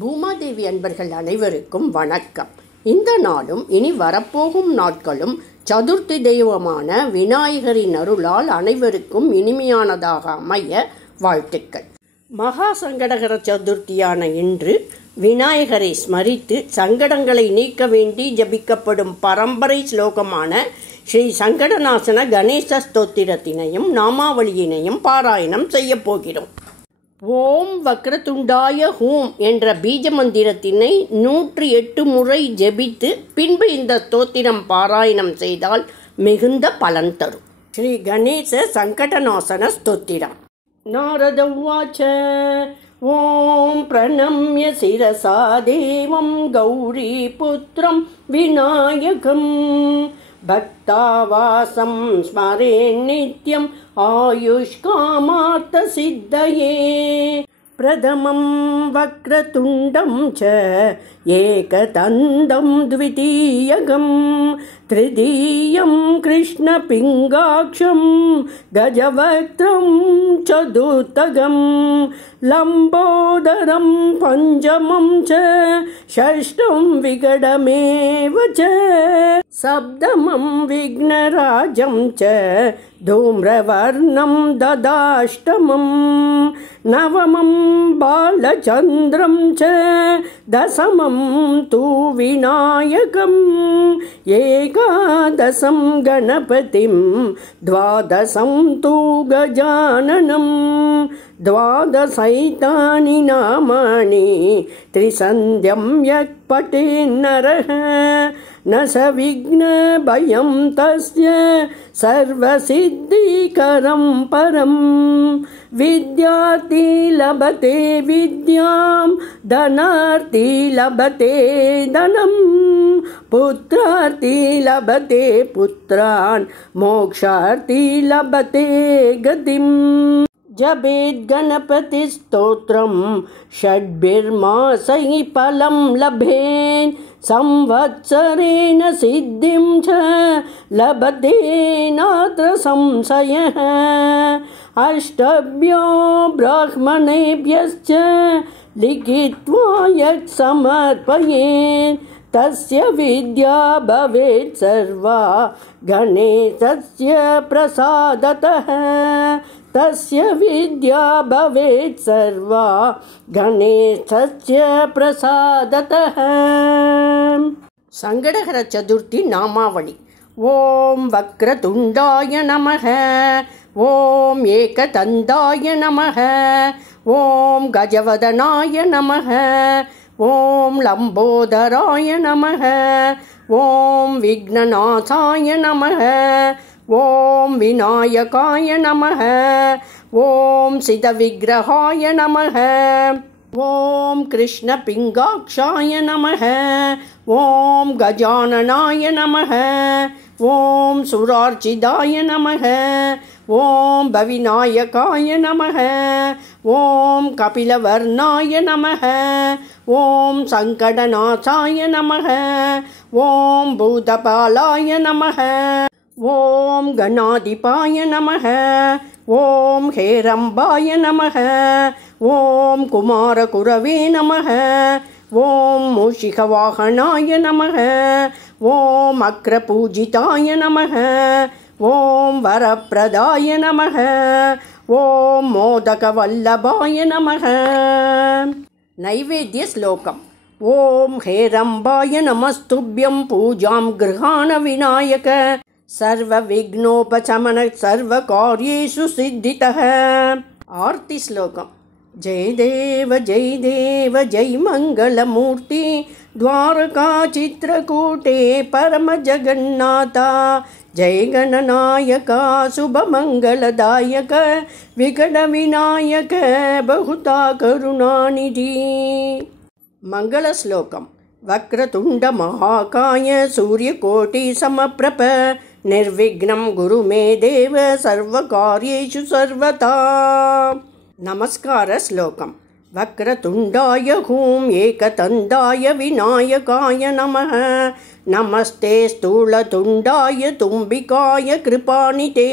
பூமாதேவி அன்பர்கள் அனைவருக்கும் வணக்கம். இந்த நாளும் இனி வரப்போகும் நாட்களும் சதுர்த்தி தெய்வமான விநாயகரின் அருளால் அனைவருக்கும் இனிமையானதாக அமைய வாழ்த்துக்கள். மகா சங்கடகர சதுர்த்தியான இன்று விநாயகரை ஸ்மரித்து சங்கடங்களை நீக்க வேண்டி ஜபிக்கப்படும் பரம்பரை ஸ்லோகமான ஸ்ரீ சங்கடநாசன கணேச ஸ்தோத்திரத்தினையும் நாமாவளியினையும் பாராயணம் செய்ய போகிறோம். ஓம் வக்ரதுண்டாய ஹூம் என்ற பீஜ மந்திரத்தினை 108 முறை ஜெபித்து பின்பு இந்த ஸ்தோத்திரம் பாராயணம் செய்தால் மிகுந்த பலன் தரும். ஸ்ரீ கணேச சங்கடநாசன ஸ்தோத்திரம். நாரத உவாச்ச ஓம் பிரணம்ய சிரசா தேவம் கௌரி புத்திரம் விநாயகம் பக்தாவாசம் ஸ்மரே நித்யம் ஆயுஷ்காமார்த்த சித்தயே பிரதமம் வக்ரதுண்டம் ச ஏகதந்தம் த்விதீயகம் த்ரிதீயம் கிருஷ்ணபிங்காக்ஷம் கஜவக்த்ரம் சதுர்த்தகம் லம்போதரம் பஞ்சமம் ச ஷஷ்டம் விகடமேவ ச சப்தமம் விக்னராஜம் ச தூம்ரவர்ணம் ததாஷ்டமம் நவமம் பாலச்சந்திரம் ச தசமம் தூ விநாயகம் ஏகாதசம் கணபதிம் துவாதசம் தூ கஜானனம் द्वादशैतानि नामानि त्रिसन्ध्यं यः पठेन्नरः न स विघ्नभयं तस्य सर्वसिद्धिकरं परं विद्यार्थी लभते विद्यां धनार्थी लभते धनं पुत्रार्थी लभते पुत्रान् मोक्षार्थी लभते गतिम् जपेत् गणपति स्तोत्रं षड्भिर्मासैः फलं लभेत् संवत्सरेण सिद्धिं च लभते नात्र संशयः अष्टभ्यो ब्राह्मणेभ्यश्च लिखित्वा यत् समर्पयेत् तस्य विद्या भवेत् सर्वा गणेशस्य प्रसादतः तस्य विद्या भवेत् सर्वा गणेशस्य प्रसादतः. சங்கடகர சதுர்த்தி நாமாவளி. ஓம் வக்ரதுண்டாய நமः ஓம் ஏகதந்தாய நமः ஓம் கஜவதனாய நமः ஓம் லம்போதராய நமः ஓம் விக்னநாசாய நமः ஓம் விநாயகாய நமः ஓம் சிதவிக்கிரகாய நமः ஓம் கிருஷ்ணபிங்காக்ஷாய நமः ஓம் கஜானனாய நமः ஓம் சுரார்ச்சிதாய நமः ஓம் பவிநாயகாய நமः ஓம் கபிலவர்ணாய நமः ஓம் சங்கடநாசாய நமः ஓம் பூதபாலாய நமः ஓம் கணாதிபாய நமः ஓம் ஹேரம்பாய நமः ஓம் குமாரகுரவே நமः ஓம் மூஷிகவாகனாய நமः ஓம் அக்ரபூஜிதாய நமः ஓம் வரப்பிரதாய நமः ஓம் மோதகவல்லபாய நமः. நைவேத்ய ஸ்லோகம். ஓம் ஹேரம்பாய நமஸ்துப்யம் பூஜாம் கிருஹாண விநாயக सर्व विघ्नोपशमन सर्व कार्येषु सिद्धितः. आरती श्लोकम्. जय देव जय मंगलमूर्ति द्वारका चित्रकूटे परम जगन्नाथा जय गणनायका शुभमंगलदायक विकट विनायक बहुता करुणानिधि. मंगल श्लोकम्. वक्रतुंड महाकाय सूर्यकोटि समप्रभ निर्विघ्नं गुरु मे देव सर्वकार्येषु सर्वदा. नमस्कार श्लोकम्. वक्रतुंडाय हूं एकदन्ताय विनायकाय नमः नमस्ते स्थूलतुंडाय तुम्बिकाय कृपानिधे.